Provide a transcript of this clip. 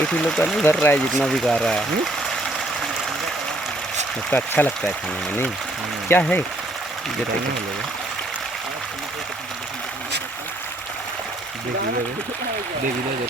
एक किलो का नहीं भर रहा है, जितना भी खा रहा है। उसका अच्छा लगता है खाने में, नहीं क्या है जरा नहीं देखिए